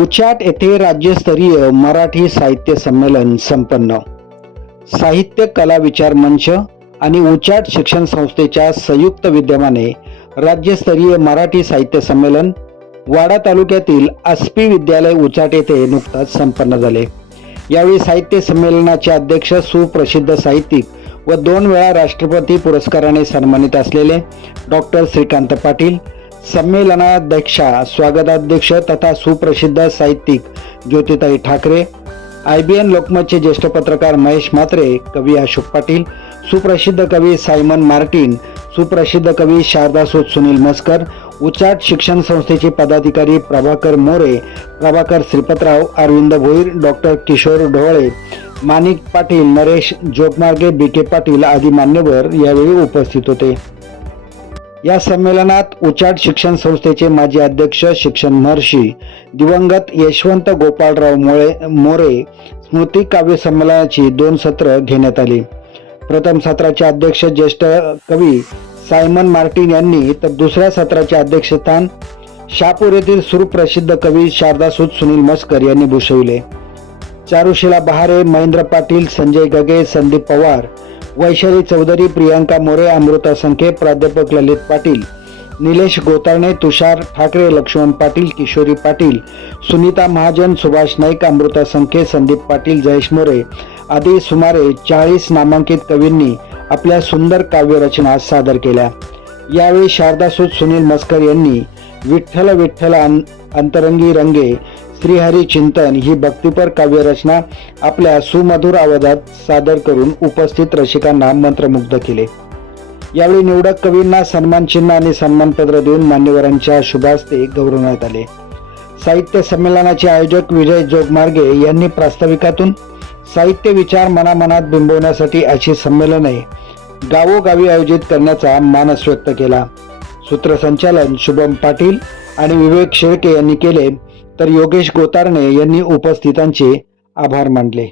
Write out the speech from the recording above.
उचाट येथे राज्यस्तरीय मराठी साहित्य संमेलन संपन्न. साहित्य कला विचार मंच आणि उचाट शिक्षण संस्थेच्या संयुक्त विद्यमाने राज्यस्तरीय मराठी साहित्य संमेलन वाडा तालुक्यातील आस्पी विद्यालय उचाट येथे नुकताच संपन्न झाले. यावेळी साहित्य संमेलनाचे अध्यक्ष सुप्रसिद्ध साहित्यिक व दोन वेळा राष्ट्रपती पुरस्काराने सन्मानित असलेले डॉक्टर श्रीकांत पाटील संमेलनाध्यक्षा स्वागताध्यक्ष तथा सुप्रसिद्ध साहित्यिक Jyotitai Thakre I B N लोकमतचे ज्येष्ठ पत्रकार महेश म्हात्रे कवी अशोक पाटील सुप्रसिद्ध कवी सायमन मार्टिन सुप्रसिद्ध कवी शारदा सूत सुनील मस्कर उचाट शिक्षण संस्थेचे पदाधिकारी प्रभाकर मोरे प्रभाकर श्रीपतराव अरविंद भोईर डॉक्टर किशोर ढोळे माणिक पाटील नरेश जोगमार्गे बी के पाटील आदी मान्यवर यावेळी उपस्थित होते. या संमेलनात उचाट शिक्षण संस्थेचे माजी अध्यक्ष शिक्षण महर्षी दिवंगत यशवंत गोपाळराव मोळे मोरे स्मृती काव्य संमेलनाची दोन सत्र घेण्यात आली. प्रथम सत्राचे अध्यक्ष ज्येष्ठ कवी सायमन मार्टिन यांनी तर दुसऱ्या सत्राचे अध्यक्षस्थान शापूर येथील सुप्रसिद्ध कवी शारदासूत सुनील मस्कर यांनी भूषविले. चारुशिला बहारे महेंद्र पाटील संजय गगे संदीप पवार वैशाली चौधरी प्रियांका मोरे अमृता संखे प्राध्यापक ललित पाटील निलेश गोतारणे तुषार ठाकरे लक्ष्मण पाटील किशोरी पाटील सुनीता महाजन सुभाष नाईक अमृता संखे संदीप पाटील जयेश मोरे आदी सुमारे चाळीस नामांकित कवींनी आपल्या सुंदर काव्यरचना सादर केल्या. यावेळी शारदासूत सुनील मस्कर यांनी विठ्ठल विठ्ठल अं- अंतरंगी रंगे श्रीहरी चिंतन ही भक्तिपर काव्यरचना आपल्या सुमधुर आवाजात सादर करून उपस्थित रसिकांना मंत्रमुग्ध केले. यावेळी निवडक कवींना सन्मान चिन्ह आणि सन्मानपत्र देऊन मान्यवरांच्या शुभास्ते गौरवण्यात आले. साहित्य संमेलनाचे आयोजक विजय जोगमार्गे यांनी प्रास्ताविकातून साहित्य विचार मनामनात बिंबवण्यासाठी अशी संमेलने गावोगावी आयोजित करण्याचा मानस व्यक्त केला. सूत्रसंचालन शुभम पाटील आणि विवेक शेळके यांनी केले तर योगेश गोतारणे यांनी उपस्थितांचे आभार मानले.